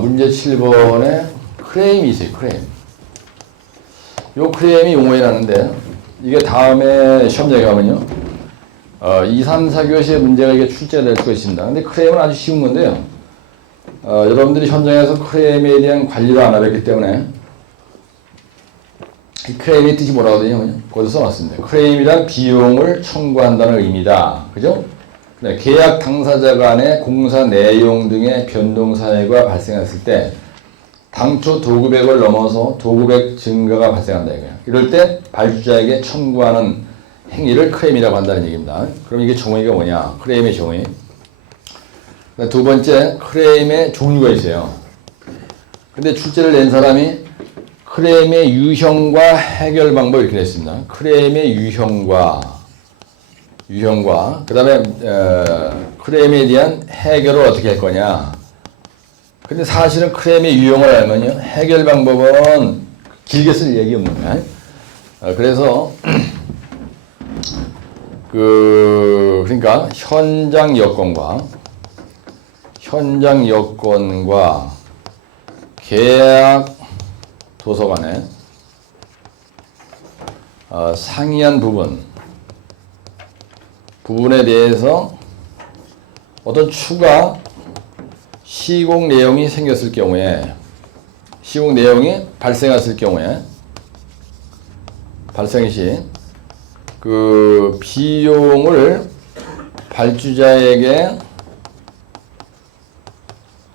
문제 7번에 크레임이 있어요. 크레임. 요 크레임이 용어에 나는데 이게 다음에 시험장에 가면요. 2, 3, 4교시에 문제가 이게 출제가 될 수가 있습니다. 근데 크레임은 아주 쉬운 건데요. 여러분들이 현장에서 크레임에 대한 관리를 안 하셨기 때문에 이 크레임의 뜻이 뭐라고 되냐면요. 거기서 써놨습니다. 크레임이란 비용을 청구한다는 의미다. 그죠? 네, 계약 당사자 간의 공사 내용 등의 변동 사유가 발생했을 때 당초 도급액을 넘어서 도급액 증가가 발생한다 이거예요. 이럴 때 발주자에게 청구하는 행위를 크레임이라고 한다는 얘기입니다. 그럼 이게 정의가 뭐냐? 크레임의 정의. 두 번째, 크레임의 종류가 있어요. 근데 출제를 낸 사람이 크레임의 유형과 해결 방법 이렇게 냈습니다. 크레임의 유형과 그 다음에 크레임에 대한 해결을 어떻게 할 거냐. 근데 사실은 크레임의 유형을 알면요, 해결 방법은 길게 쓸 얘기 없는 거야. 그래서 그러니까 현장 여건과 계약 도서 간에 상이한 부분에 대해서 어떤 추가 시공 내용이 생겼을 경우에, 시공 내용이 발생했을 경우에, 발생 시 그 비용을 발주자에게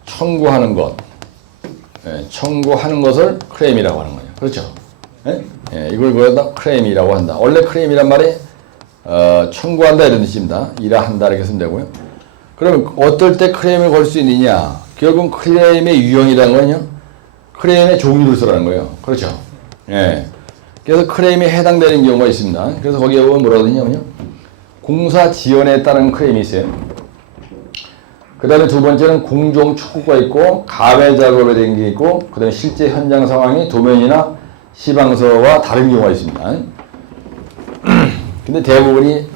청구하는 것을 크레임이라고 하는 거예요. 그렇죠? 예? 이걸 그러다 크레임이라고 한다. 원래 크레임이란 말이 청구한다 이런 뜻입니다. 일한다 이렇게 쓰면 되고요. 그럼 어떨 때 크레임을 걸 수 있느냐? 결국 크레임의 유형이라는 거는요, 크레임의 종류를 쓰라는 거예요. 그렇죠? 예. 그래서 크레임에 해당되는 경우가 있습니다. 그래서 거기에 보면 뭐라고 되냐면요, 공사 지연에 따른 크레임이 있어요. 그 다음에 두 번째는 공정 촉구가 있고, 가외 작업에 된 게 있고, 그 다음에 실제 현장 상황이 도면이나 시방서와 다른 경우가 있습니다. 근데 대부분이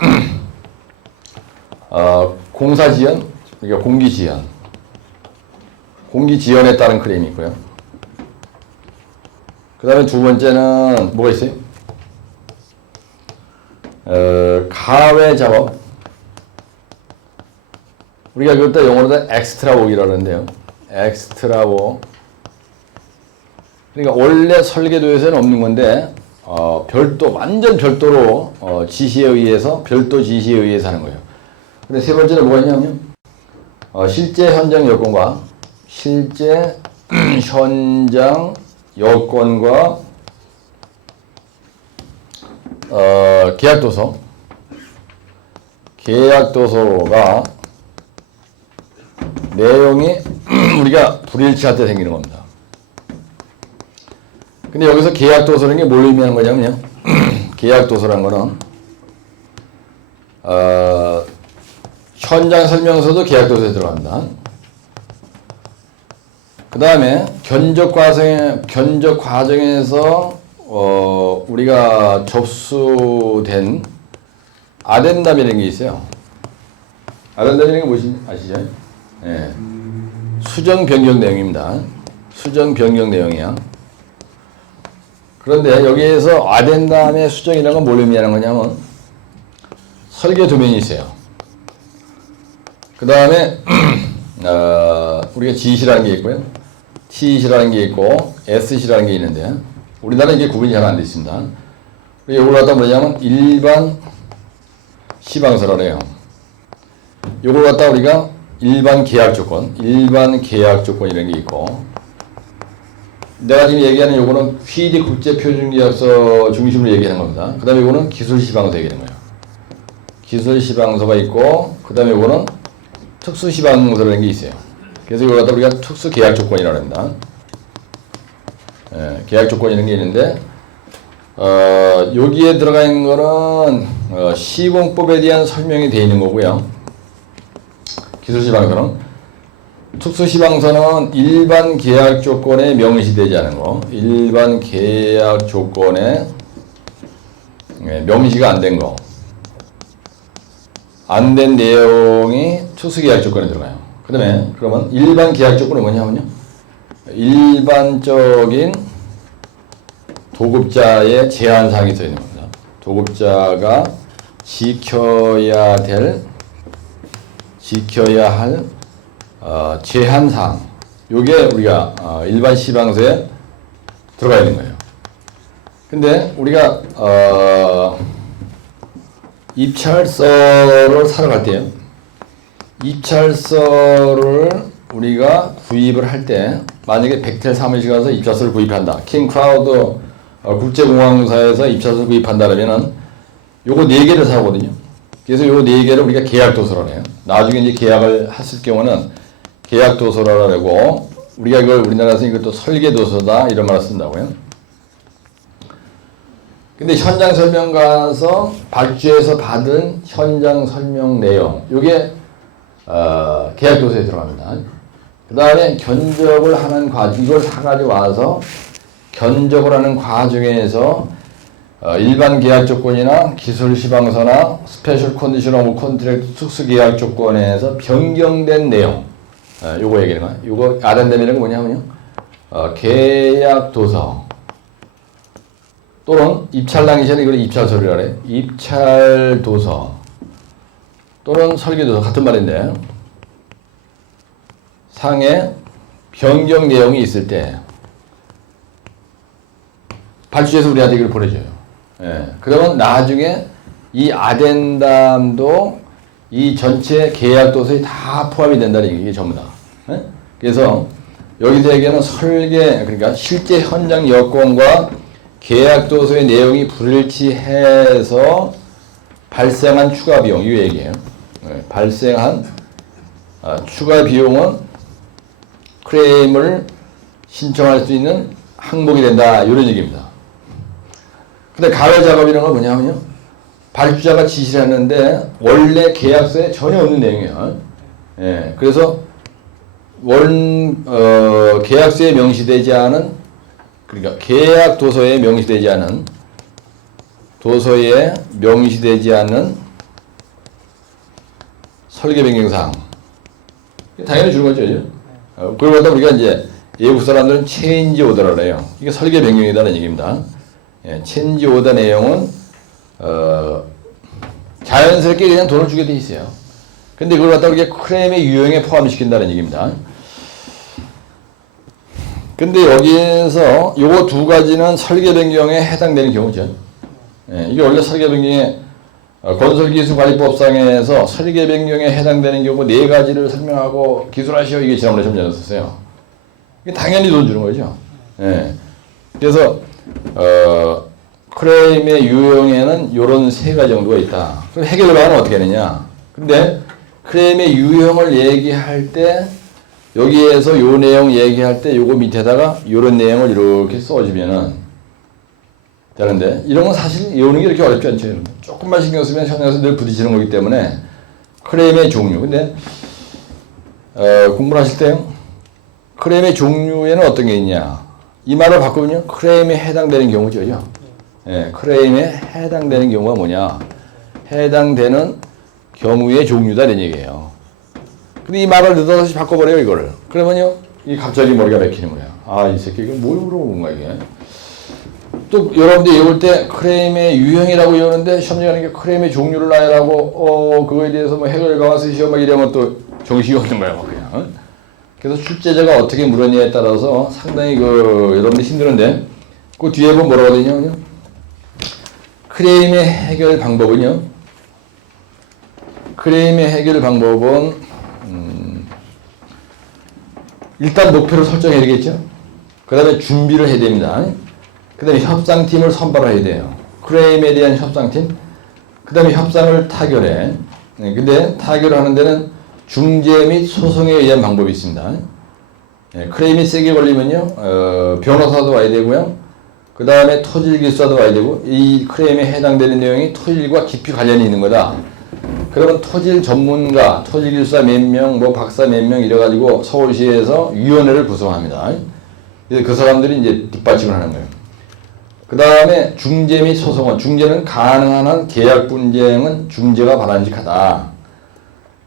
공사 지연, 그러니까 공기 지연에 따른 크레임이 있고요. 그 다음에 두 번째는 뭐가 있어요? 가외 작업. 우리가 그것도 영어로도 엑스트라웍이라고 하는데요. 엑스트라웍. 그러니까 원래 설계도에서는 없는 건데, 완전 별도로, 지시에 의해서, 별도 지시에 의해서 하는 거예요. 근데 세 번째는 뭐가 있냐면, 실제 현장 여건과, 계약도서가 내용이 우리가 불일치할 때 생기는 겁니다. 근데 여기서 계약도서라는 게 뭘 의미하는 거냐면요, 계약도서라는 거는 현장 설명서도 계약도서에 들어간다. 그 다음에 견적 과정에서 우리가 접수된 아덴담이라는 게 있어요. 아덴담이라는 게 무엇인지 아시죠? 예. 수정 변경 내용입니다. 수정 변경 내용이야. 그런데 여기에서 아덴담의 수정이라는 건 뭘 의미하는 거냐면, 설계 도면이 있어요. 그 다음에 우리가 지시라는 게 있고요, TC라는 게 있고 SC라는 게 있는데, 우리나라는 이게 구분이 잘 안 되어 있습니다. 이걸 갖다 뭐냐면 일반 시방서라고 해요. 이걸 갖다 우리가 일반 계약 조건 이런 게 있고, 내가 지금 얘기하는 요거는 PD 국제표준계약서 중심으로 얘기하는 겁니다. 그 다음에 이거는 기술시방서 얘기하는 거예요. 기술시방서가 있고, 그 다음에 이거는 특수시방서라는 게 있어요. 그래서 이걸 갖다 우리가 특수계약조건이라고 합니다. 예, 계약조건 이런 게 있는데, 여기에 들어가 있는 거는 시공법에 대한 설명이 되어 있는 거고요. 기술시방서는. 특수시방서는 일반 계약 조건에 명시되지 않은 거, 일반 계약 조건에 명시가 안 된 거, 안 된 내용이 특수계약 조건에 들어가요. 그 다음에 그러면 일반 계약 조건은 뭐냐면요, 일반적인 도급자의 제한사항이 써 있는 겁니다. 도급자가 지켜야 할 제한사항. 요게 우리가 일반 시방서에 들어가 있는 거예요. 근데 우리가 입찰서를 사러 갈 때요. 입찰서를 우리가 구입을 할 때 만약에 벡텔 사무실 가서 입찰서를 구입한다. 킹크라우드 국제공항사에서 입찰서를 구입한다 그러면은 요거 4개를 사거든요. 그래서 요거 4개를 우리가 계약도서라고 해요. 나중에 이제 계약을 했을 경우는 계약도서라고 하고 우리가 이걸 우리나라에서 이것도 설계도서다 이런 말을 쓴다고요. 근데 현장 설명 가서 발주에서 받은 현장 설명 내용 요게 계약도서에 들어갑니다. 그 다음에 견적을 하는 과정, 이걸 사가지고 와서 견적을 하는 과정에서 일반 계약 조건이나 기술 시방서나 스페셜 컨디션 오브 컨트랙트 특수 계약 조건에서 변경된 내용, 요거 얘기하는 거야. 요거 아덴덤이라는 게 뭐냐면요, 계약 도서 또는 입찰 당시 전에 이걸 입찰 서류라 그래. 입찰 도서 또는 설계 도서 같은 말인데 상에 변경 내용이 있을 때 발주해서 우리한테 이걸 보내줘요. 예. 그러면 나중에 이 아덴담도 이 전체 계약 도서에 다 포함이 된다는 얘기, 이게 전부 다. 예? 그래서 여기서 얘기하는 설계, 그러니까 실제 현장 여건과 계약 도서의 내용이 불일치해서 발생한 추가 비용, 이 얘기예요. 예. 발생한 추가 비용은 클레임을 신청할 수 있는 항목이 된다, 이런 얘기입니다. 근데 가외 작업이라는 건 뭐냐면요, 발주자가 지시를 했는데 원래 계약서에 전혀 없는 내용이에요. 예, 그래서 계약서에 명시되지 않은, 그러니까 계약 도서에 명시되지 않은 설계 변경사항, 당연히 주는 거죠. 그러다 우리가 이제 외국 사람들은 체인지 오더라고 해요. 이게 설계 변경이다는 얘기입니다. 예, 체인지 오더 내용은 자연스럽게 그냥 돈을 주게 돼 있어요. 근데 그걸 갖다 우리가 클레임의 유형에 포함시킨다는 얘기입니다. 근데 여기에서 요거 두 가지는 설계 변경에 해당되는 경우죠. 예, 이게 원래 설계 변경에 건설기술관리법상에서 설계 변경에 해당되는 경우 4가지를 설명하고 기술하시오, 이게 지난번에 좀 전했었어요. 이게 당연히 돈 주는 거죠. 예. 그래서 클레임의 유형에는 요런 3가지 정도가 있다. 그럼 해결 방안은 어떻게 하느냐? 근데 클레임의 유형을 얘기할 때 여기에서 요 내용 얘기할 때 요거 밑에다가 요런 내용을 이렇게 써주면은 되는데, 이런 건 사실 외우는 게 이렇게 어렵지 않죠. 조금만 신경 쓰면 현장에서 늘 부딪히는 거기 때문에 클레임의 종류. 근데 공부를 하실 때 클레임의 종류에는 어떤 게 있냐, 이 말을 바꾸면요, 클레임에 해당되는 경우죠. 예, 클레임에 해당되는 경우가 뭐냐, 해당되는 경우의 종류다, 이런 얘기예요. 근데 이 말을 느닷없이 바꿔버려요, 이거를. 그러면요, 이 갑자기 머리가 막히는 거야. 아, 이 새끼, 이거 뭘 물어본 거야, 이게. 또 여러분들이 외울 때 클레임의 유형이라고 외우는데 시험장에 가는 게 클레임의 종류를 나열하고 그거에 대해서 뭐 해결 방안 쓰시오 막 이러면 또 정신이 없는 거야, 막 그냥. 그래서 출제자가 어떻게 물었냐에 따라서 상당히 여러분들 힘드는데, 그 뒤에 보면 뭐라고 되냐면요, 클레임의 해결 방법은요, 일단 목표를 설정해야 되겠죠. 그 다음에 준비를 해야 됩니다. 그 다음에 협상팀을 선발해야 돼요. 클레임에 대한 협상팀. 그 다음에 협상을 타결해. 근데 타결을 하는 데는 중재 및 소송에 의한 방법이 있습니다. 클레임이 세게 걸리면요, 변호사도 와야 되고요. 그 다음에 토질기술사도 와야 되고, 이 클레임에 해당되는 내용이 토질과 깊이 관련이 있는 거다. 그러면 토질 전문가, 토질기술사 몇 명, 뭐 박사 몇 명 이래가지고 서울시에서 위원회를 구성합니다. 그래서 그 사람들이 이제 뒷받침을 하는 거예요. 그 다음에 중재 및 소송은, 중재는 가능한 한 계약 분쟁은 중재가 바람직하다.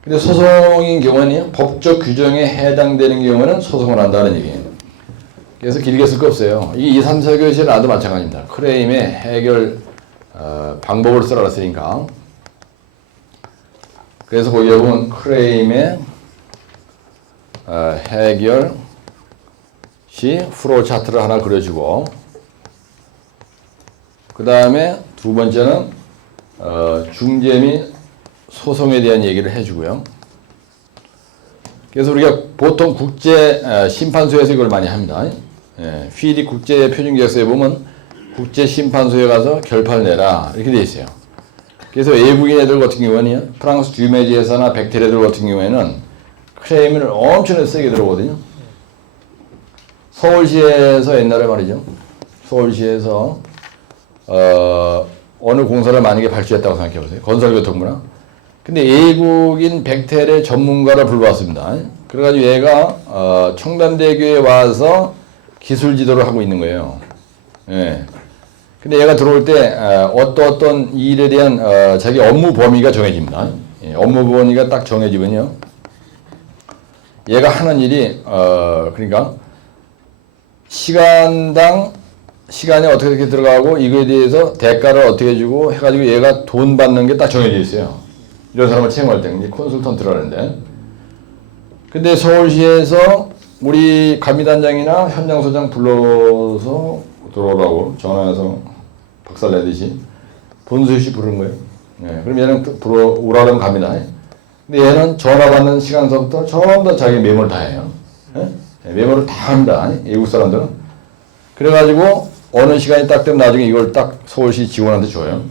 근데 소송인 경우는 법적 규정에 해당되는 경우는 소송을 한다는 얘기예요. 그래서 길게 쓸 거 없어요. 이게 2, 3, 4교시에 나도 마찬가지입니다. 크레임의 해결 방법을 쓰라 그랬으니까. 그래서 거기에 보면 크레임의 해결 시 프로 차트를 하나 그려주고, 그 다음에 두 번째는 중재 및 소송에 대한 얘기를 해주고요. 그래서 우리가 보통 국제 심판소에서 이걸 많이 합니다. 휘리 국제 표준계약서에 보면 국제 심판소에 가서 결판을 내라 이렇게 돼 있어요. 그래서 외국인 애들 같은 경우는 프랑스 듀메지 회사나 벡텔 애들 같은 경우에는 크레임을 엄청나게 세게 들어오거든요. 서울시에서 옛날에 말이죠. 서울시에서 어느 공사를 만약에 발주했다고 생각해 보세요. 건설교통부나. 근데 외국인 벡텔의 전문가를 불러왔습니다. 그래가지고 얘가 청담대교에 와서 기술 지도를 하고 있는 거예요. 예. 근데 얘가 들어올 때 어떤 일에 대한 자기 업무 범위가 정해집니다. 예. 업무 범위가 딱 정해지면요. 얘가 하는 일이 그러니까 시간당 시간에 어떻게 들어가고 이거에 대해서 대가를 어떻게 주고 해가지고 얘가 돈 받는 게 딱 정해져 있어요. 이런 사람을 채용할 때 이제 컨설턴트라는데, 근데 서울시에서 우리 감리단장이나 현장소장 불러서 들어오라고 전화해서 박살내듯이 본수씨 부르는 거예요. 네, 그럼 얘는 오라면 갑니다. 근데 얘는 전화 받는 시간서부터 전부 다 자기 메모를 다 해요. 네? 메모를 다 합니다. 외국 사람들은. 그래가지고 어느 시간이 딱 되면 나중에 이걸 딱 서울시 직원한테 줘요.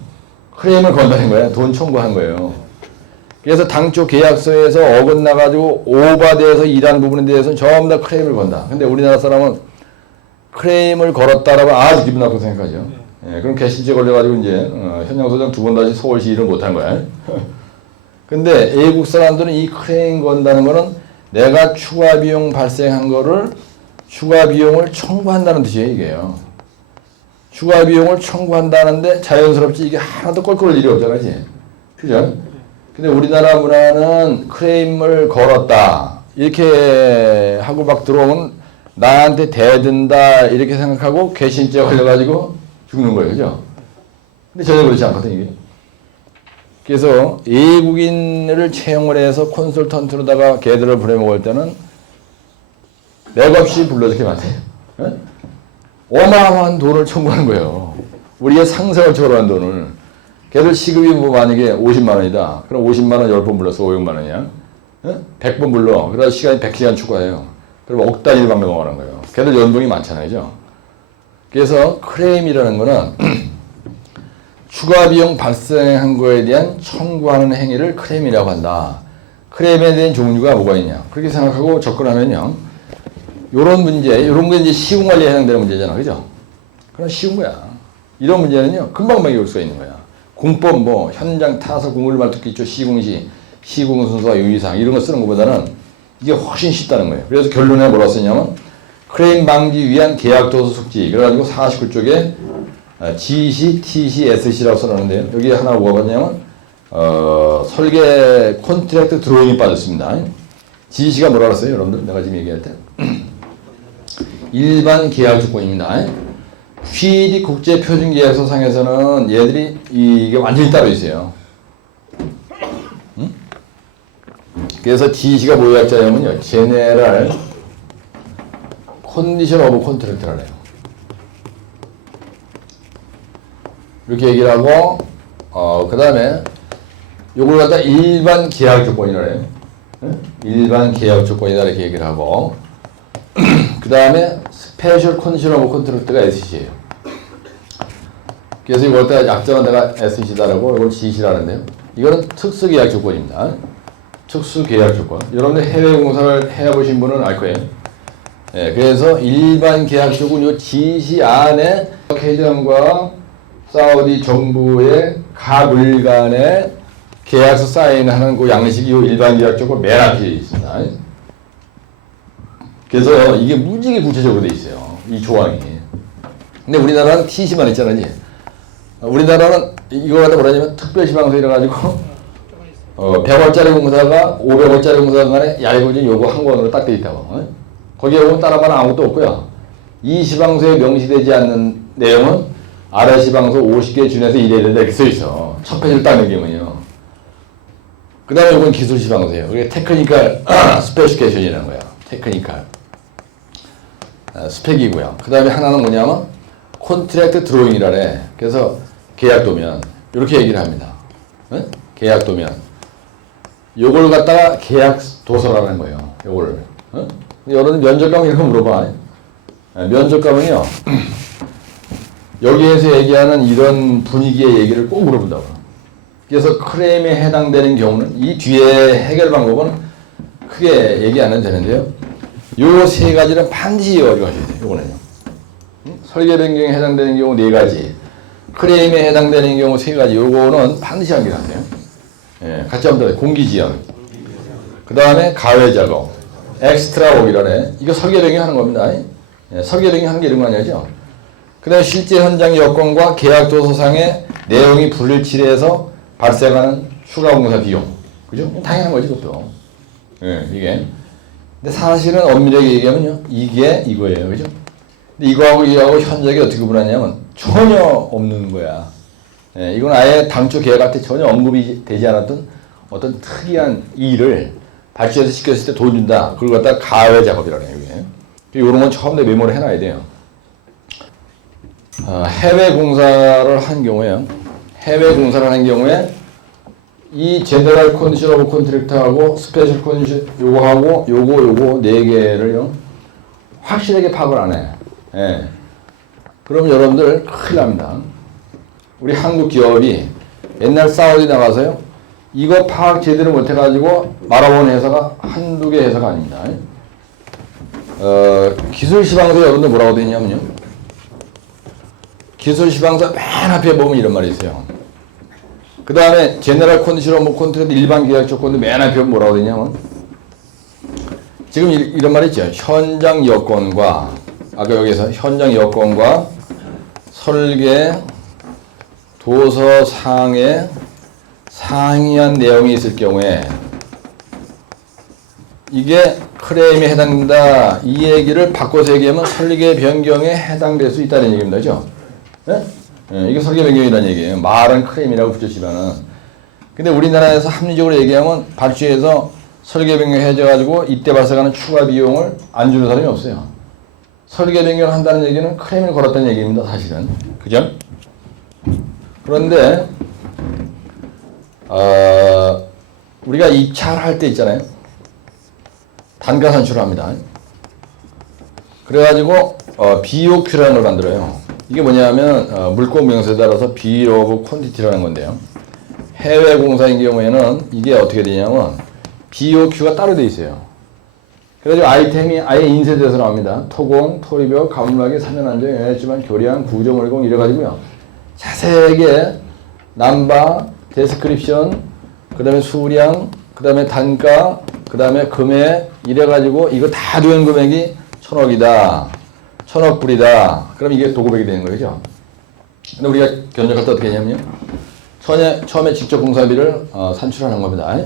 크레임을 건다는 거예요. 돈 청구한 거예요. 그래서 당초 계약서에서 어긋나가지고 오바돼서 일하는 부분에 대해서는 전부 다 크레임을 건다. 근데 우리나라 사람은 크레임을 걸었다라고 아주 기분 나쁘게 생각하죠. 예, 그럼 개실제 걸려가지고 이제 현장소장 두 번 다시 서울시 일을 못한 거야. 근데 외국 사람들은 이 크레임 건다는 거는 내가 추가 비용 발생한 거를 추가 비용을 청구한다는 뜻이에요, 이게요. 추가 비용을 청구한다는데 자연스럽지 이게 하나도 꼴꼴 일이 없잖아, 그지? 그죠? 근데 우리나라 문화는 크레임을 걸었다 이렇게 하고 막 들어오면 나한테 대든다 이렇게 생각하고 괘씸죄 걸려가지고 죽는 거예요, 그죠? 근데 전혀 그렇지 않거든 이게. 그래서 외국인을 채용을 해서 컨설턴트로다가 걔들을 부려먹을 때는 맥없이 불러주게 만들어요. 어마어마한 돈을 청구하는 거예요. 우리의 상생을 초월한 돈을. 걔들 시급이 뭐 만약에 50만 원이다. 그럼 50만 원 10번 불렀어. 500만 원이야. 100번 불러. 그래서 시간이 100시간 추가해요. 그럼 억 단위를 방명하는 거예요. 걔들 연봉이 많잖아요. 그죠? 그래서 크레임이라는 거는 추가 비용 발생한 거에 대한 청구하는 행위를 크레임이라고 한다. 크레임에 대한 종류가 뭐가 있냐. 그렇게 생각하고 접근하면요. 요런 문제, 요런 게 이제 시공 관리에 해당되는 문제잖아. 그죠? 그럼 쉬운 거야. 이런 문제는요. 금방 해결할 수가 있는 거야. 공법 뭐 현장 타서 공물말투기조 시공시 시공순서와 유의사항 이런 거 쓰는 것보다는 이게 훨씬 쉽다는 거예요. 그래서 결론에 뭐라 쓰냐면 크레임 방지 위한 계약 도서 숙지 그래가지고 49쪽에 GC, TC, SC라고 써놨는데요. 여기 하나 뭐가 봤냐면 설계 콘트랙트 드로잉이 빠졌습니다. GC가 뭐라 그랬어요, 여러분들? 내가 지금 얘기할 때 일반 계약 조건입니다. 휘리 국제표준계약서상에서는 얘들이 이게 완전히 따로 있어요. 응? 그래서 GC가 뭐 약자냐면요, 제네럴 컨디션 오브 컨트랙트를 해요. 이렇게 얘기를 하고 그 다음에 요걸 갖다 일반 계약 조건이라 해요. 응? 일반 계약 조건이다 이렇게 얘기를 하고 그 다음에 스페셜 컨디션 오브 컨트랙트가 SC예요. 그래서 이걸 갖다 약자는 내가 SC다라고 이걸 GC라는데요. 이거는 특수계약 조건입니다. 특수계약 조건. 여러분들 해외 공사를 해보신 분은 알 거예요. 네, 그래서 일반 계약 조건 요 GC 안에 회장과 사우디 정부의 각을 간의 계약서 사인하는 그 양식이 요 일반 계약 조건 맨 앞에 있습니다. 그래서 이게 무지개 구체적으로 돼 있어요. 이 조항이. 근데 우리나라는 TC만 있잖아요. 우리나라는 이거 갖다 뭐라냐면 특별시방서 이래가지고 100원짜리 공사가 500원짜리 공사가 간에 야 이거 좀 요거 한 권으로 딱 돼 있다고. 거기에 보면 따라만 아무것도 없고요. 이 시방서에 명시되지 않는 내용은 아래 시방서 50개 준해서 이래야 된다 이렇게 써있어. 첫 페이지를 딱 넘기면요. 그 다음에 이건 기술 시방서예요. 그게 테크니컬 스페시피케이션이라는 거야. 테크니컬 스펙이고요. 그 다음에 하나는 뭐냐면 콘트랙트 드로잉이라래. 그래서 계약도면 이렇게 얘기를 합니다. 네? 계약도면 요걸 갖다가 계약 도서라는 거예요. 요걸. 어? 여러분 면접 가면 이런 거 물어봐. 면접 가면요. 여기에서 얘기하는 이런 분위기의 얘기를 꼭 물어본다고. 그래서 클레임에 해당되는 경우는 이 뒤에 해결 방법은 크게 얘기 안 해도 되는데요. 요 세 가지는 반드시 이어가셔야 돼요. 요거는요. 설계 변경에 해당되는 경우 네 가지, 클레임에 해당되는 경우 세 가지, 요거는 반드시 암기하세요. 예, 같이 한번 더 공기지연, 그 다음에 가외 작업, 엑스트라 웍이라네. 이거 설계 변경하는 겁니다. 예, 설계 변경하는 게 이런 거 아니죠? 그 다음에 실제 현장 여건과 계약 도서상의 내용이 불일치해서 발생하는 추가 공사 비용. 그죠? 당연한 거지, 그것도. 예, 이게. 근데 사실은 엄밀하게 얘기하면요. 이게 이거예요. 그죠? 근데 이거하고 이거하고 현장이 어떻게 구분하냐면 전혀 없는 거야. 예, 이건 아예 당초 계약할 때 전혀 언급이 되지 않았던 어떤 특이한 일을 발주해서 시켰을 때 돈 준다. 그걸 갖다가 가외 작업이라고 해요. 이게. 이런 건 처음에 메모를 해놔야 돼요. 해외 공사를 한 경우에요. 해외 공사를 한 경우에 이 제너럴 컨디션 오브 컨트랙트하고 스페셜 컨디션 요거하고 요거 네 개를요. 확실하게 파악을 안 해. 예. 그럼 여러분들 큰일 납니다. 우리 한국 기업이 옛날 사우디 나가서요. 이거 파악 제대로 못해가지고 말아보는 회사가 한두 개 회사가 아닙니다. 기술 시방서 여러분들 뭐라고 되어 있냐면요. 기술 시방서 맨 앞에 보면 이런 말이 있어요. 그 다음에 제너럴 컨디션 오브 컨트랙트 일반 계약 조건도 맨 앞에 보면 뭐라고 되어 있냐면 지금 이런 말이 있죠. 현장 여건과 아까 여기서 현장 여건과 설계 도서 사항에 상이한 내용이 있을 경우에 이게 클레임에 해당된다. 이 얘기를 바꿔서 얘기하면 설계 변경에 해당될 수 있다는 얘기입니다. 그죠? 네? 네, 이게 설계 변경이라는 얘기예요. 말은 클레임이라고 붙였지만은. 근데 우리나라에서 합리적으로 얘기하면 발주해서 설계 변경 해줘가지고 이때 발생하는 추가 비용을 안 주는 사람이 없어요. 설계 변경을 한다는 얘기는 클레임을 걸었다는 얘기입니다. 사실은. 그죠? 그런데 우리가 입찰을 할 때 있잖아요. 단가 산출을 합니다. 그래가지고 BOQ라는 걸 만들어요. 이게 뭐냐면 물건 명세에 따라서 Bill of Quantity라는 건데요. 해외 공사인 경우에는 이게 어떻게 되냐면 BOQ가 따로 돼 있어요. 그래가지고 아이템이 아예 인쇄돼서 나옵니다. 토공, 토리벽, 가물막이, 사면안정, 연해지만, 교량, 구조물공 이래가지고요. 자세하게 남바, 데스크립션, 그 다음에 수량, 그 다음에 단가, 그 다음에 금액 이래가지고 이거 다 도형 금액이 1,000억이다. 1,000억 불이다. 그럼 이게 도급액이 되는 거죠. 근데 우리가 견적할 때 어떻게 했냐면요. 처음에 직접 공사비를 산출하는 겁니다.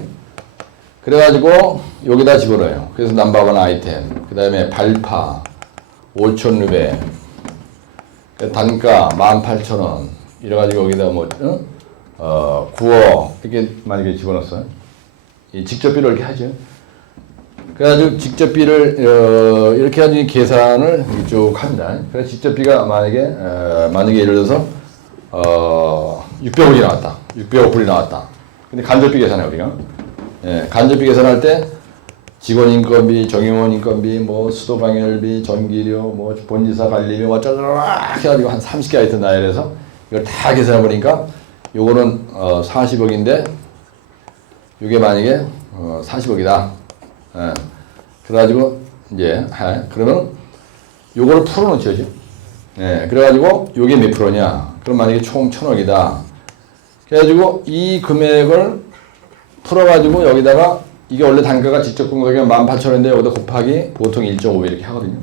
그래가지고 여기다 집어넣어요. 그래서 넘버원 아이템, 그 다음에 발파 5,600, 단가 18,000원 이래가지고 여기다 뭐 9억 이렇게 만약에 집어넣었어요. 이 직접비를 이렇게 하죠. 그래가지고 직접비를 이렇게 해가지고 계산을 쭉 합니다. 그래서 직접비가 만약에 예를 들어서 600억이 나왔다. 600억 불이 나왔다. 근데 간접비 계산해 우리가. 예, 간접비 계산할 때 직원 인건비, 정임원 인건비, 뭐 수도 방열비, 전기료, 뭐 본지사 관리비, 뭐 짜라락 해가지고 한 30개 아이템 나열해서 이걸 다 계산해 보니까 요거는 40억인데 이게 만약에 40억이다. 예. 그래가지고 이제 그러면 요거를 풀어놓죠. 예. 그래가지고 요게 몇 프로냐? 그럼 만약에 총 1,000억이다. 그래가지고 이 금액을 풀어가지고 여기다가 이게 원래 단가가 직접 공사비가 18,000원인데 여기다 곱하기 보통 1.5 이렇게 하거든요.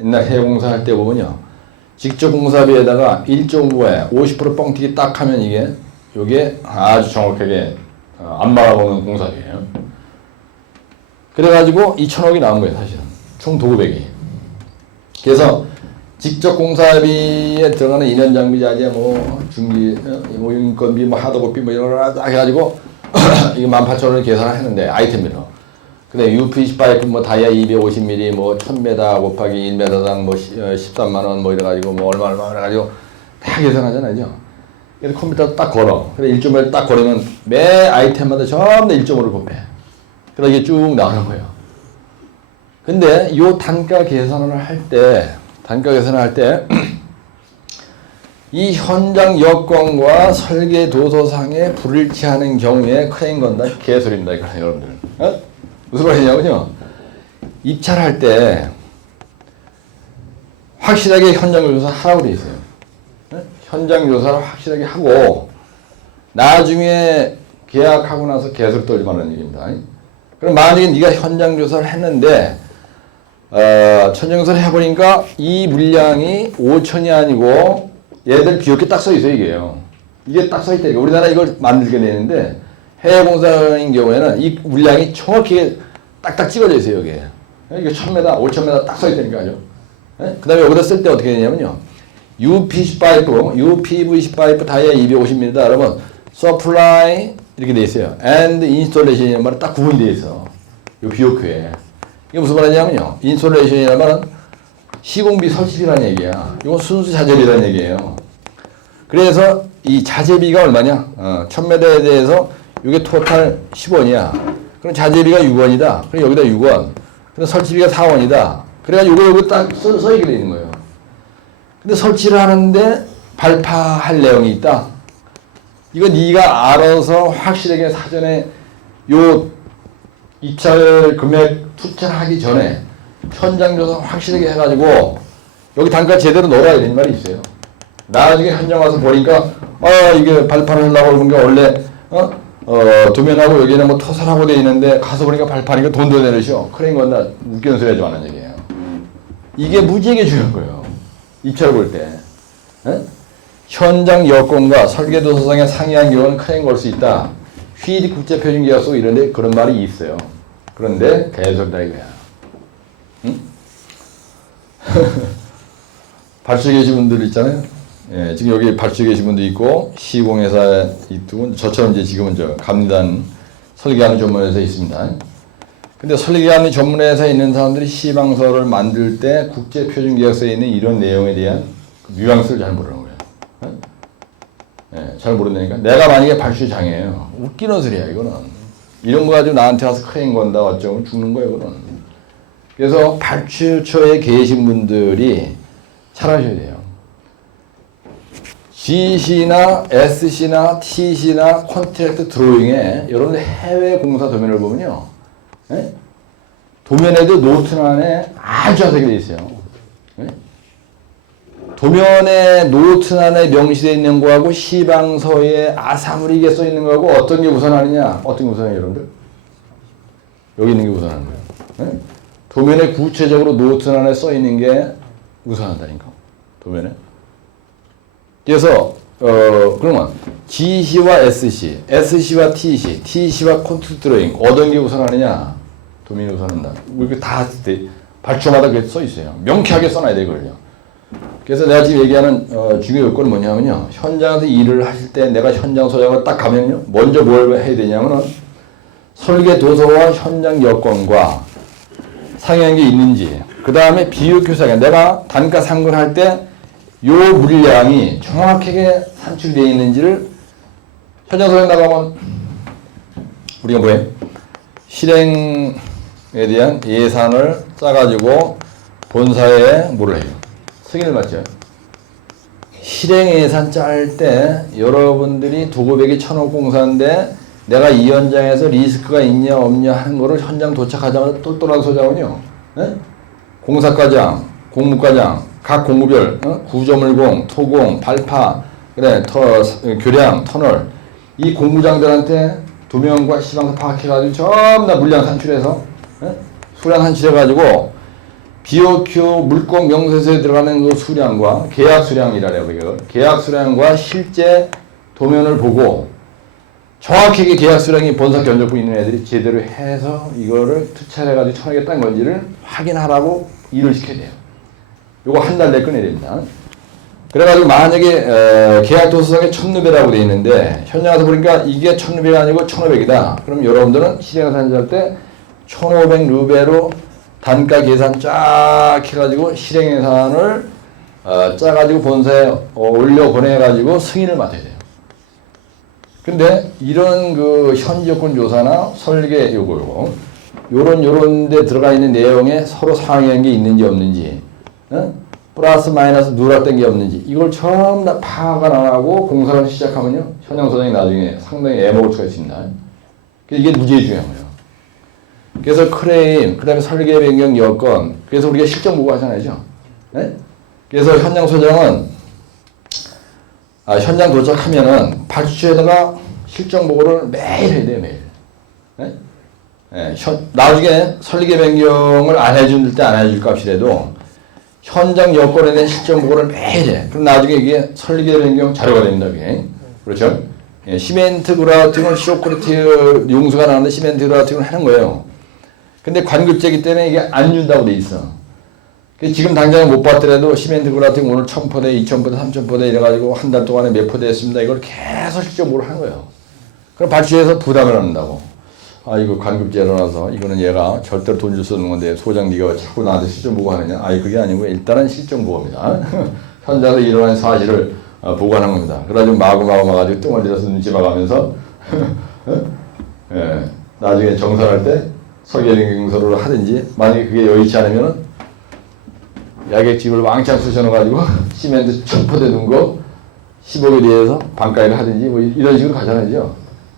옛날 해공사 할 때 보면요. 직접 공사비에다가 1.5에 50% 뻥튀기 딱 하면 요게 아주 정확하게 안 말아먹는 공사비예요. 그래가지고 2,000억이 나온 거예요, 사실은. 총 도급액이. 그래서 직접 공사비에 들어가는 인원 장비 자재 뭐 중기 뭐 인건비 뭐 하드고비 뭐 이런 거 딱 해가지고 이게 18,000원을 계산했는데 아이템별로. 근데 UPC 파이프 뭐 다이아 250mm 뭐 1000m 곱하기 1m당 뭐 13만 원 뭐 이래가지고 뭐 얼마 해가지고 다 계산하잖아요, 그죠? 그래서 컴퓨터 딱 걸어. 그래 1.5를 딱 걸으면 매 아이템마다 전부 다 1.5를 곱해. 그래서 이게 쭉 나오는 거예요. 근데 요 단가 계산을 할 때 이 현장 여건과 설계 도서상에 불일치하는 경우에 크레인 건다 개소리입니다, 이거 여러분들. 어? 무슨 말이냐면요. 입찰할 때 확실하게 현장 조사 하라고 돼 있어요. 네? 현장 조사를 확실하게 하고 나중에 계약하고 나서 개소리 떨지 말라는 얘기입니다. 그럼 만약에 네가 현장 조사를 했는데 천정서를 해보니까 이 물량이 5천이 아니고 얘들 비옥에 딱 써 있어요, 이게요. 이게 딱 써 있다. 우리나라 이걸 만들게 되는데 해외 공사인 경우에는 이 물량이 정확히 딱딱 찍어져 있어요, 여기에. 이게 1000m, 5000m 딱 써 있다니까요. 그 다음에 여기다 쓸 때 어떻게 되냐면요. UPC 파이프, UPVC 파이프 다이아 250mm 그러면 supply 이렇게 돼 있어요. and installation이라는 말은 딱 구분이 돼 있어. 요 비옥표에. 이게 무슨 말이냐면요. 인솔레이션이라는 말은 시공비 설치비라는 얘기야. 이건 순수 자재비라는 얘기예요. 그래서 이 자재비가 얼마냐? 1000m에 대해서 이게 토탈 10원이야. 그럼 자재비가 6원이다. 그럼 여기다 6원. 그럼 설치비가 4원이다. 그래가지고 요거 딱 써있게 돼 있는 거예요. 근데 설치를 하는데 발파할 내용이 있다. 이거 네가 알아서 확실하게 사전에 요 입찰 금액 투자하기 전에 현장 조사 확실하게 해가지고 여기 단가 제대로 넣어야 되는 말이 있어요. 나중에 현장 와서 보니까 이게 발판을 하려고 그러는 게 원래 도면하고 여기는 뭐 토설하고 돼 있는데 가서 보니까 발판이니까 돈도 내려셔. 크레인 건다 웃기는 소리 하지 말라는 얘기예요. 이게 무지하게 중요한 거예요. 입찰 볼 때. 현장 여건과 설계도서상에 상이한 경우는 크레인 걸 수 있다. 휘디 국제표준계약서 이런데 그런 말이 있어요. 그런데 개소리다 이거야. 응? 발주에 계신 분들 있잖아요. 예, 지금 여기 발주에 계신 분도 있고 시공회사에 있고 저처럼 이제 지금은 감리단 설계하는 전문회사에 있습니다. 근데 설계하는 전문회사에 있는 사람들이 시방서를 만들 때 국제표준계약서에 있는 이런 내용에 대한 뉘앙스를 잘 모르는 거예요. 예, 잘 모른다니까. 내가 만약에 발주장이에요. 웃기는 소리야 이거는. 이런 거 가지고 나한테 와서 크레인 건다 어쩌면 죽는 거예요 이거는. 그래서 발주처에 계신 분들이 잘하셔야 돼요. GC나 SC나 TC나 컨트랙트 드로잉에 여러분들 해외 공사 도면을 보면요. 예? 도면에도 노트란에 아주 자세하게 되어 있어요. 예? 도면에 노트란에 명시되어 있는 거하고 시방서에 아사무리게 써 있는 거하고 어떤 게 우선하느냐? 어떤 게 우선해요, 여러분들? 여기 있는 게 우선하는 거예요. 예? 도면에 구체적으로 노트란에 써 있는 게 우선한다니까. 도면에. 그래서 그러면 GC와 SC, SC와 TC, TC와 콘트랙트 드로잉 어떤 게 우선하느냐? 도면이 우선한다. 이거 다 발주마다 그렇게 써 있어요. 명쾌하게 써놔야 돼 이걸요. 그래서 내가 지금 얘기하는 중요 요건은 뭐냐면요. 현장에서 일을 하실 때 내가 현장 소장을 딱 가면요. 먼저 뭘 해야 되냐면은 설계 도서와 현장 여건과 상이한 게 있는지, 그 다음에 비효교사가 내가 단가 상근할 때 요 물량이 정확하게 산출되어 있는지를 현장 소장 나가면 우리가 뭐해? 실행에 대한 예산을 짜가지고 본사에 뭐를 해요? 승인을 받죠. 실행 예산 짤 때 여러분들이 도급액이 1,000억 공사인데 내가 이 현장에서 리스크가 있냐 없냐 하는 거를 현장 도착하자마자 똘똘한 소장은요. 네? 공사과장, 공무과장, 각 공무별 구조물공, 토공, 발파, 그래 교량, 터널 이 공무장들한테 도면과 시방서 파악해가지고 전부 다 물량 산출해서 수량 산출해가지고 BOQ 물공 명세서에 들어가는 그 수량과 계약 수량이라고 해요. 계약 수량과 실제 도면을 보고 정확하게 계약 수량이 본사 견적부 있는 애들이 제대로 해서 이거를 투자해가지고 쳐내겠다는 건지를 확인하라고 일을 시켜야 돼요. 요거 한 달 내에 끝내야 됩니다. 그래가지고 만약에 계약도서상에 1,000루베라고 돼 있는데 현장 가서 보니까 이게 1,000루베가 아니고 1,500이다. 그럼 여러분들은 실행산지할 때 1,500루베로 단가 계산 쫙 해가지고 실행예산을 짜가지고 본사에 올려 보내가지고 승인을 맡아야 돼요. 근데 이런 그 현지 여건 조사나 설계 요거 요런 데 들어가 있는 내용에 서로 상응한 게 있는지 없는지, 플러스 마이너스 누락된 게 없는지 이걸 처음 다 파악을 안 하고 공사를 시작하면요 현장 소장이 나중에 상당히 애먹을 수가 있습니다. 이게 무지하게 중요한 거예요. 그래서 크레인, 그 다음에 설계 변경 여건, 그래서 우리가 실정 보고 하잖아요. 네? 그래서 현장 소장은 현장 도착하면은 발주처에다가 실정 보고를 매일 해야 돼요, 매일. 네? 네, 나중에 설계 변경을 안 해줄 때 안 해줄 값이라도 현장 여건에 대한 실정 보고를 매일 해. 그럼 나중에 이게 설계 변경 자료가 됩니다, 그게. 그렇죠? 예, 시멘트 그라우팅은 쇼크리트 용수가 나오는데 시멘트 그라우팅을 하는 거예요. 근데 관급제이기 때문에 이게 안 준다고 돼 있어. 지금 당장 못 봤더라도 시멘트 그라우팅 오늘 1,000포대, 2,000포대, 3,000포대 이래가지고 한 달 동안에 몇 포대 했습니다. 이걸 계속 실적 보고를 하는 거예요. 그럼 발주해서 부담을 한다고. 이거 관급제로라서 이거는 얘가 절대로 돈 줄 수 없는 건데 소장 네가 자꾸 나한테 실적 보고 하느냐. 그게 아니고 일단은 실적 보고입니다. 현장에서 일어난 사실을 보고하는 겁니다. 그래가지고 마구마구 와가지고 뚱을 들여서 눈치 봐가면서 예, 나중에 정산할 때 설계변경서를 하든지 만약에 그게 여의치 않으면은 야객집을 왕창 쑤셔넣어가지고 시멘트 1,000포대 넣은 거 15개 뒤에서 반가위를 하든지 뭐 이런 식으로 가잖아요.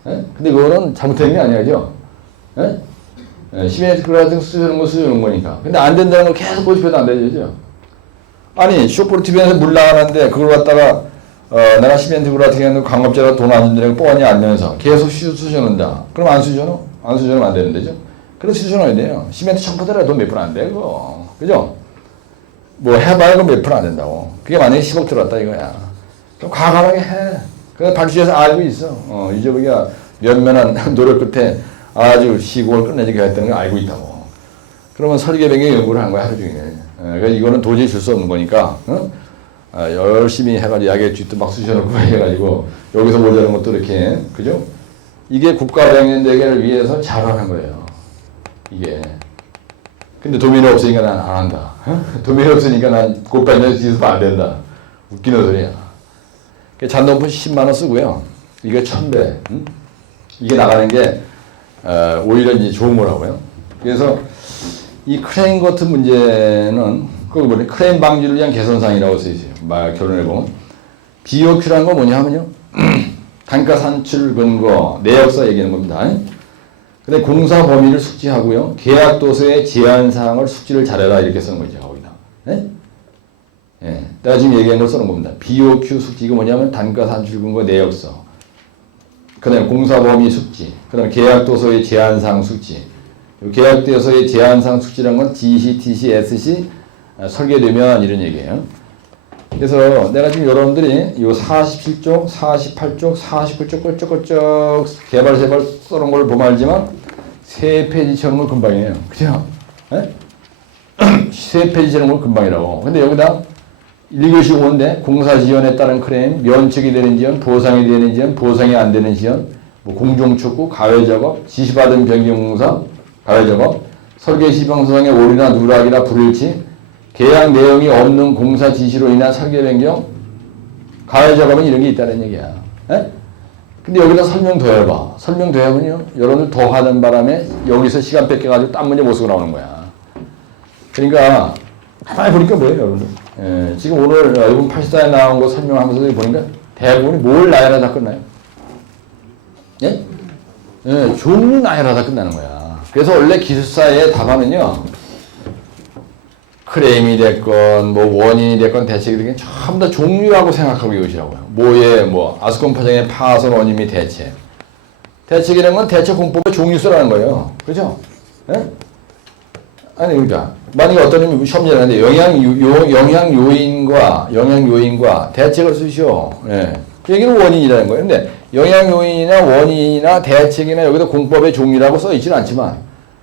예? 근데 그거는 잘못된 게 아니죠. 예? 예, 시멘트 그라우팅 쑤셔넣은 거니까. 근데 안 된다는 걸 계속 고집해도 안 되죠. 아니 쇼프로티비에서 물 나가는데 그걸 갖다가 내가 시멘트 그라우팅 했는데 광업자가 돈 안 준다고 뻔히 알면서 계속 쑤셔넣는다. 그럼 안 쑤셔넣어? 안 쑤셔넣으면 안 되는 데죠. 그래서 쑤셔넣어야 돼요. 시멘트 1,000포대라 돈 몇 푼 안 돼, 그거. 그죠? 뭐 해봐야 그 몇 푼 안 된다고. 그게 만약에 10억 들어왔다 이거야. 그럼 과감하게 해. 그래서 발주해서 알고 있어. 이제 우리가 면면한 노력 끝에 아주 시공을 끝내주게 했다는 걸 알고 있다고. 그러면 설계 변경 연구를 한 거야, 하루 종일. 그래서 이거는 도저히 줄 수 없는 거니까, 열심히 해가지고 야객집도 막 쑤셔놓고 해가지고 여기서 모자란 것도 이렇게, 그죠? 이게 국가병행대계를 위해서 잘하는 거예요. 이게. 근데 도면이 없으니까 난 안 한다. 도면이 없으니까 난 곧발전 뒤에서 안 된다. 웃기는 소리야. 잔돈푼 10만원 쓰고요. 이게 1,000배. 이게 나가는 게, 오히려 이제 좋은 거라고요. 그래서 이 크레인 같은 문제는, 거기 보니 크레인 방지를 위한 개선사항이라고 써있어요. 결론해보면. BOQ라는 건 뭐냐 하면요. 단가 산출 근거, 내역서 얘기하는 겁니다. 근데 공사 범위를 숙지하고요. 계약 도서의 제한 사항을 숙지를 잘해라 이렇게 쓰는 거죠. 거기다. 네? 예. 내가 지금 얘기한 걸 쓰는 겁니다. BOQ 숙지 이거 뭐냐면 단가 산출 근거 내역서. 그다음에 공사 범위 숙지. 그다음에 계약 도서의 제한 사항 숙지. 계약 도서의 제한 사항 숙지라는 건 GC, TC, SC 설계되면 이런 얘기예요. 그래서 내가 지금 여러분들이 이 47쪽, 48쪽, 49쪽 꼴쩍꼴쩍 개발 세발 써놓은 걸 보면 알지만 3페이지 쳐놓은 걸 금방이에요. 그죠? 3페이지 쳐놓은 걸 금방이라고. 근데 여기다 1교시 5인데 공사 지연에 따른 클레임, 면책이 되는 지연, 보상이 되는 지연, 보상이 안 되는 지연, 뭐 공종축구, 가외작업, 지시받은 변경공사, 가외작업, 설계 시방소상의 오류나 누락이나 불일치, 계약 내용이 없는 공사 지시로 인한 설계 변경, 가외작업은 이런 게 있다는 얘기야. 에? 근데 여기다 설명 더 해봐. 설명 더 해보면요. 여러분들 더 하는 바람에 여기서 시간 뺏겨가지고 딴 문제 못 쓰고 나오는 거야. 그러니까 가만히 보니까 뭐예요, 여러분들? 예, 지금 오늘 이번 84에 나온 거 설명하면서 보니까 대부분이 뭘 나열하 다 끝나요? 예? 예, 종류 나열하 다 끝나는 거야. 그래서 원래 기술사의 답안은요. 크레임이 됐건 뭐 원인이 됐건 대책이 됐건 전부 다 종류라고 생각하고 이것이라고요. 뭐에 뭐 아스콘 파장의 파손 원인 및 대책. 대책이라는 건 대책 공법의 종류수라는 거예요. 그죠? 예? 아니 그러니까 만약에 어떤 놈이 시험 문제를 하는데 영향 요인과 대책을 쓰시오. 예. 그 얘기는 원인이라는 거예요. 근데 영향 요인이나 원인이나 대책이나 여기다 공법의 종류라고 써 있지는 않지만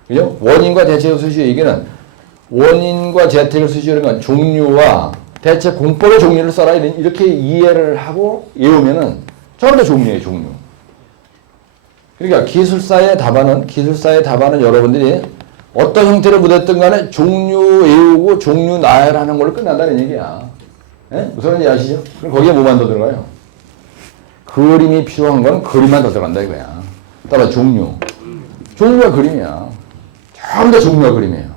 그죠? 원인과 대책을 쓰시오. 얘기는 원인과 재택을 수식하는 건 종류와 대체 공법의 종류를 써라 이렇게 이해를 하고 외우면은 전부 다 종류예요, 종류. 그러니까 기술사의 답안은 여러분들이 어떤 형태로 묻었든 간에 종류 외우고 종류 나열하는 걸로 끝난다는 얘기야. 예? 무슨 얘기 아시죠? 그럼 거기에 뭐만 더 들어가요? 그림이 필요한 건 그림만 더 들어간다 이거야. 따라 종류가 그림이야. 전부 다 종류가 그림이에요.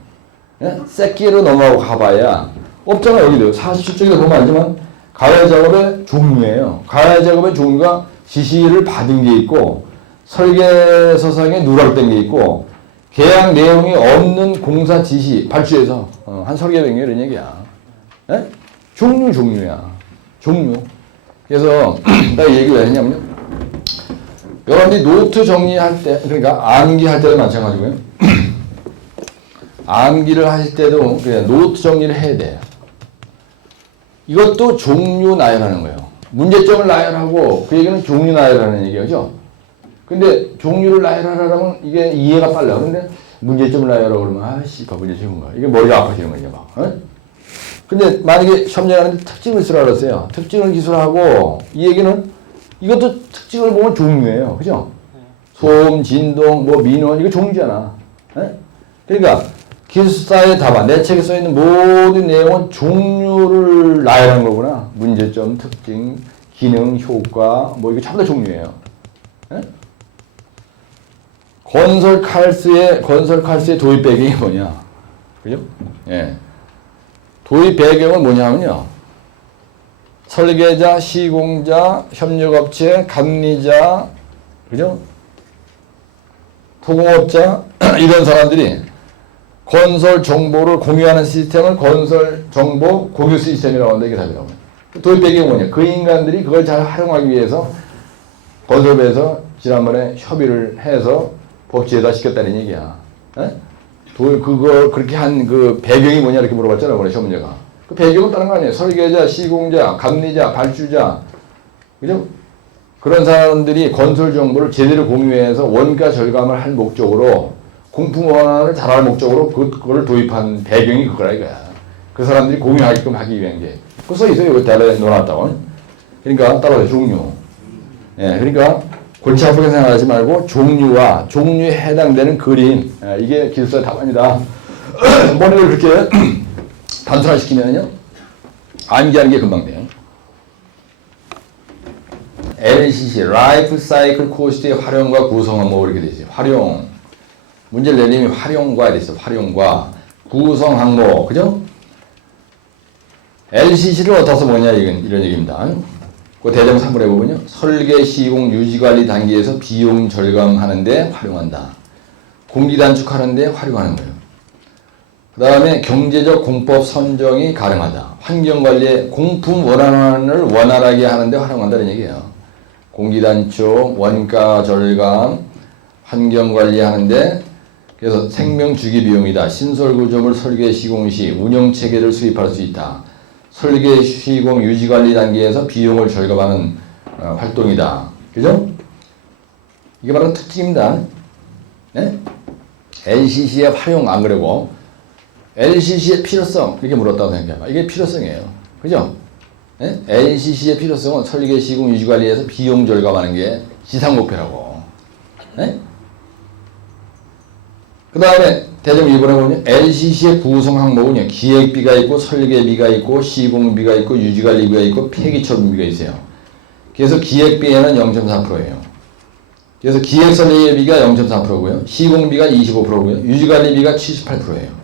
예? 새끼로 넘어가고 가봐야 없잖아. 여기도 47쪽에도 보면 알지만 가해 작업의 종류예요. 가해 작업의 종류가 지시를 받은 게 있고 설계서상에 누락된 게 있고 계약 내용이 없는 공사 지시 발주해서 한 설계된 게 이런 얘기야. 예? 종류야. 종류. 그래서 내가 이 얘기를 왜 했냐면요. 여러분들이 노트 정리할 때, 그러니까 암기할 때도 마찬가지고요. 암기를 하실 때도 그냥 노트 정리를 해야 돼요. 이것도 종류 나열하는 거예요. 문제점을 나열하고 그 얘기는 종류 나열하는 얘기죠. 근데 종류를 나열하려면 이게 이해가 빨라. 근데 문제점을 나열하고 그러면 아씨, 문제 쉬운 거야. 이게 머리가 아파지는 거냐 막. 어? 근데 만약에 시험장에 하는데 특징을 쓰라 그랬어요. 특징을 기술하고 이 얘기는 이것도 특징을 보면 종류예요. 그죠? 소음, 진동, 뭐 민원 이거 종류잖아. 에? 그러니까 기술사의 답안, 내 책에 써 있는 모든 내용은 종류를 나열하는 거구나. 문제점, 특징, 기능, 효과 뭐 이게 전부 다 종류예요. 에? 건설 칼스의 도입 배경이 뭐냐? 그죠? 예. 도입 배경은 뭐냐면요. 설계자, 시공자, 협력업체, 감리자, 그죠? 토공업자, 이런 사람들이 건설 정보를 공유하는 시스템을 건설 정보 공유 시스템이라고 한다. 이게 답이라고. 도입 배경이 뭐냐? 그 인간들이 그걸 잘 활용하기 위해서 건설부에서 지난번에 협의를 해서 법제에다 시켰다는 얘기야. 에? 그거 그렇게 한 그 배경이 뭐냐 이렇게 물어봤잖아, 원래 시험 문제가. 그 배경은 다른 거 아니에요. 설계자, 시공자, 감리자, 발주자, 그죠? 그런 사람들이 건설 정보를 제대로 공유해서 원가 절감을 할 목적으로 공품 원화를 잘할 목적으로 그거를 도입한 배경이 그거라 이거야. 그 사람들이 공유하게끔 하기 위한 게. 그거 써 있어요. 여기 달에 넣어놨다고. 그러니까 따라서 종류. 예, 그러니까 골치 아프게 생각하지 말고 종류에 해당되는 그림. 예, 이게 기술사의 답안이다. 머리를 그렇게 단순화시키면요. 암기하는 게 금방 돼요. LCC, Life Cycle Cost의 활용과 구성은 뭐 이렇게 돼 있어요. 활용. 문제를 내리면 활용과 돼 있어. 활용과 구성 항목. 그죠? LCC를 어디서 뭐냐 이런 얘기입니다. 그 대장 3번에 보면요. 설계, 시공, 유지관리 단계에서 비용 절감하는 데 활용한다. 공기 단축하는 데 활용하는 거예요. 그 다음에 경제적 공법 선정이 가능하다. 환경관리에 공품 원안을 원활하게 하는 데 활용한다는 얘기예요. 공기 단축, 원가 절감, 환경관리 하는데 그래서 생명 주기 비용이다. 신설 구조물 설계 시공 시 운영 체계를 수립할 수 있다. 설계 시공 유지 관리 단계에서 비용을 절감하는 활동이다. 그죠? 이게 바로 특징입니다. 네? LCC의 활용 안 그러고 LCC의 필요성 이렇게 물었다고 생각해봐. 이게 필요성이에요. 그죠? 네? LCC의 필요성은 설계 시공 유지 관리에서 비용 절감하는 게 지상 목표라고. 네? 그 다음에 대점 2번에 보면 LCC의 구성 항목은요. 기획비가 있고 설계비가 있고 시공비가 있고 유지관리비가 있고 폐기처분비가 있어요. 그래서 기획비에는 0.4%예요. 그래서 기획설계비가 0.4%고요. 시공비가 25%고요. 유지관리비가 78%예요.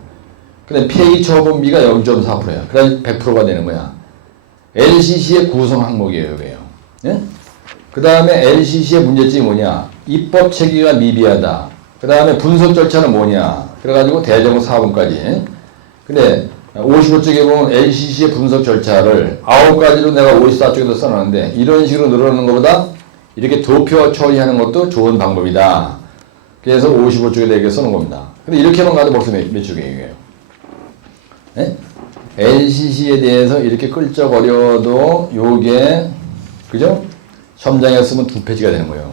근데 폐기처분비가 0.4%예요. 그래서 100%가 되는 거야. LCC의 구성 항목이에요. 이게요. 예? 그 다음에 LCC의 문제점이 뭐냐. 입법 체계가 미비하다. 그 다음에 분석 절차는 뭐냐. 그래가지고 대정부 4번까지. 근데 55쪽에 보면 LCC의 분석 절차를 9가지로 내가 54쪽에도 써놨는데 이런 식으로 늘어나는 것보다 이렇게 도표 처리하는 것도 좋은 방법이다. 그래서 55쪽에 이렇게 써놓은 겁니다. 근데 이렇게만 가도 벌써 몇 쪽이에요? 네? LCC에 대해서 이렇게 끌적거려도 요게 그죠? 시험장에 쓰면 2페이지가 되는 거예요.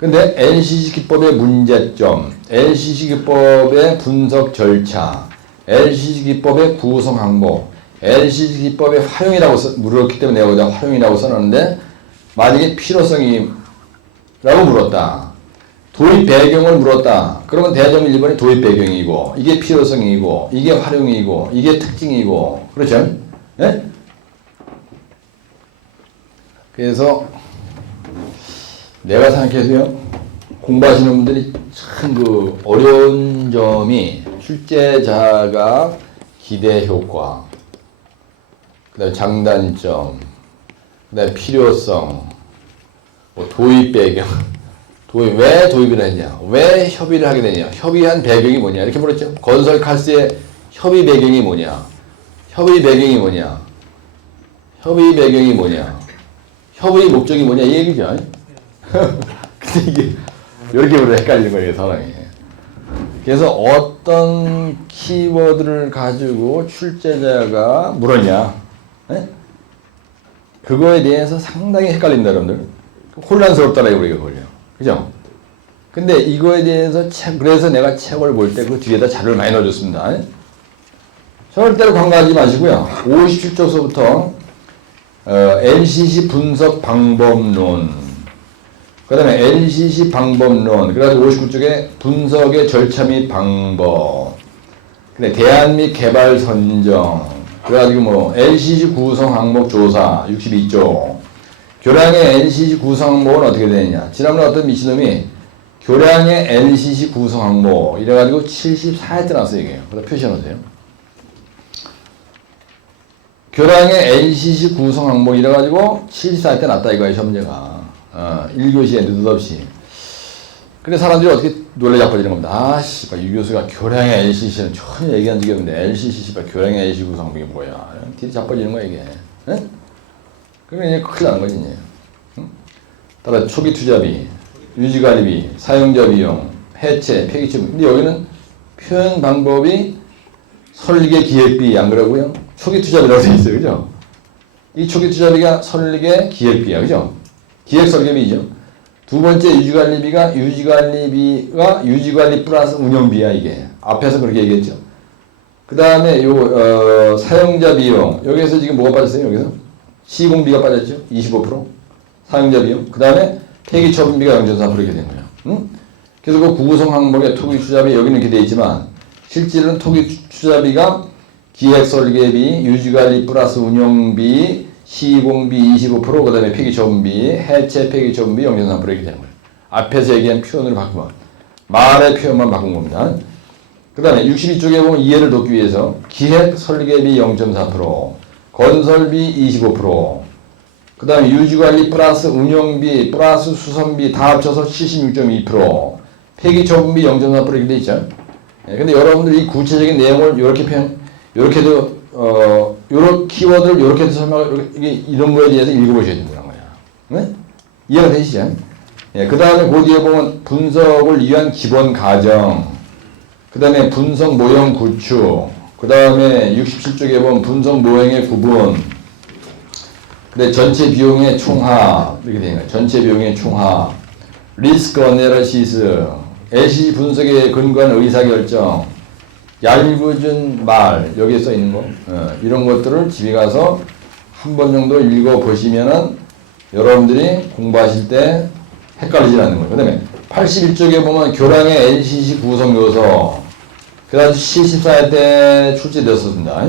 근데 LCC 기법의 문제점, LCC 기법의 분석 절차, LCC 기법의 구성 항목, LCC 기법의 활용이라고 물었기 때문에 내가 여기다 활용이라고 써놨는데 만약에 필요성이 라고 물었다. 도입 배경을 물었다. 그러면 대점 1번이 도입 배경이고 이게 필요성이고 이게 활용이고 이게 특징이고 그렇죠? 네? 그래서 내가 생각해도요 공부하시는 분들이 참 그 어려운 점이 출제자가 기대 효과, 그다음에 장단점, 그다음에 필요성, 뭐 도입 배경, 왜 도입을 했냐, 왜 협의를 하게 되냐, 협의한 배경이 뭐냐 이렇게 물었죠. 건설 카스의 협의 배경이 뭐냐, 협의 배경이 뭐냐, 협의 배경이 뭐냐, 협의 목적이 뭐냐 이 얘기죠. 근데 이게 이렇게 보면 헷갈리는 거예요 사람이. 그래서 어떤 키워드를 가지고 출제자가 물었냐, 네? 그거에 대해서 상당히 헷갈린다 여러분들. 혼란스럽다라고 우리가 그래요. 그죠? 근데 이거에 대해서 그래서 내가 책을 볼 때 그 뒤에다 자료를 많이 넣어줬습니다. 절대로 간과하지 마시고요. 57쪽서부터 LCC 분석 방법론, 그 다음에 LCC 방법론, 그래가지고 59쪽에 분석의 절차 및 방법, 근데 대안 및 개발 선정, 그래가지고 뭐 LCC 구성 항목 조사 62쪽, 교량의 LCC 구성 항목은 어떻게 되느냐. 지난번에 어떤 미친놈이 교량의 LCC 구성 항목 이래가지고 74회 때 나왔어요 이게요. 그래서 표시해놓으세요. 교량의 LCC 구성 항목 이래가지고 74회 때 났다 이거예요 시험문제가. 1교시에 느닷없이. 근데 사람들이 어떻게 놀래 자빠지는 겁니다. 아, 씨발, 유 교수가 교량의 LCC는 전혀 얘기한 적이 없는데, LCC, 씨발, 교량의 LCC 구성이 뭐야. 뒤에 자빠지는 거야, 이게. 예? 그러면 이제 큰일 나는 거지, 이제. 응? 따라 초기 투자비, 유지관리비, 사용자 비용, 해체, 폐기처분. 근데 여기는 표현 방법이 설계 기획비, 안 그러고요? 초기 투자비라고 되어 있어요, 그죠? 이 초기 투자비가 설계 기획비야, 그죠? 기획 설계비죠. 두 번째 유지관리비가 유지관리 플러스 운영비야 이게. 앞에서 그렇게 얘기했죠. 그 다음에 요 사용자 비용 여기서 지금 뭐가 빠졌어요? 여기서 시공비가 빠졌죠. 25% 사용자 비용. 그 다음에 폐기 처분비가 0.4% 이렇게 된 거예요. 응? 그래서 그 구성 항목에 토기 투자비 여기는 이렇게 돼 있지만 실제로는 토기 투자비가 기획 설계비, 유지관리 플러스 운영비, 시공비 25%, 그 다음에 폐기처분비, 해체 폐기처분비 0.3% 이렇게 되는 거예요. 앞에서 얘기한 표현을 바꾸면 말의 표현만 바꾼 겁니다. 그 다음에 62쪽에 보면 이해를 돕기 위해서 기획 설계비 0.4%, 건설비 25%, 그 다음에 유지관리 플러스 운영비 플러스 수선비 다 합쳐서 76.2%, 폐기처분비 0.4% 이렇게 돼 있죠. 근데 여러분들이 이 구체적인 내용을 이렇게도 요런 키워드를 이렇게 설명을, 이런 거에 대해서 읽어보셔야 된다는 거야. 네? 이해가 되시죠? 예, 그 다음에 그 뒤에 보면 분석을 위한 기본 가정, 그 다음에 분석 모형 구축, 그 다음에 67쪽에 보면 분석 모형의 구분, 근데 전체 비용의 총합, 이렇게 되는 거예요. 전체 비용의 총합, 리스크 어널리시스, LCC 분석에 근거한 의사결정, 얄궂은 말, 여기에 써 있는 거, 이런 것들을 집에 가서 한 번 정도 읽어보시면은 여러분들이 공부하실 때 헷갈리지 않는 거예요. 그 다음에 81쪽에 보면 교량의 LCC 구성 요소, 그래서 74회 때 출제되었습니다.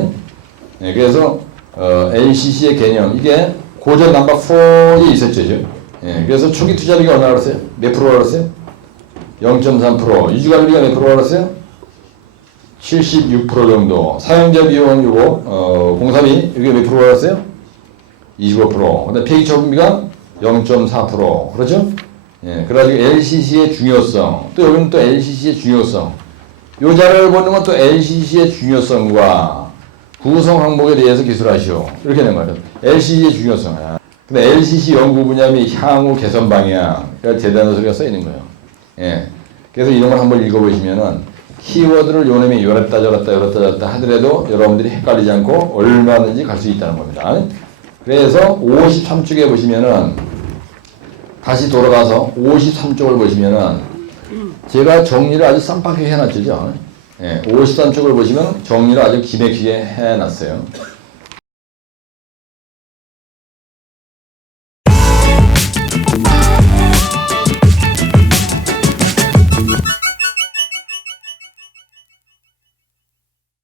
네, 그래서, LCC의 개념, 이게 고전 넘버 4에 있었죠. 예, 그래서 초기 투자비가 얼마나 알았어요? 몇 프로 알았어요? 0.3%. 유지관리비가 몇 프로 알았어요? 76% 정도. 사용자 비용 요거 공사비 이게 몇 프로 알았어요? 25%. 근데 폐기 처분비가 0.4%. 그렇죠? 예. 그래가지고 LCC의 중요성. 또 여기는 또 LCC의 중요성. 요 자료를 보는 건 또 LCC의 중요성과 구성 항목에 대해서 기술하시오. 이렇게 된 거예요. LCC의 중요성. 근데 LCC 연구 분야 및 향후 개선 방향. 그러니까 대단한 소리가 써 있는 거예요. 예. 그래서 이런 걸 한번 읽어보시면은 키워드를 요놈이 요랬다 저랬다 하더라도 여러분들이 헷갈리지 않고 얼마든지 갈 수 있다는 겁니다. 그래서 53쪽에 보시면은 다시 돌아가서 53쪽을 보시면은 제가 정리를 아주 쌈박하게 해놨죠. 예, 53쪽을 보시면 정리를 아주 기맥히게 해놨어요.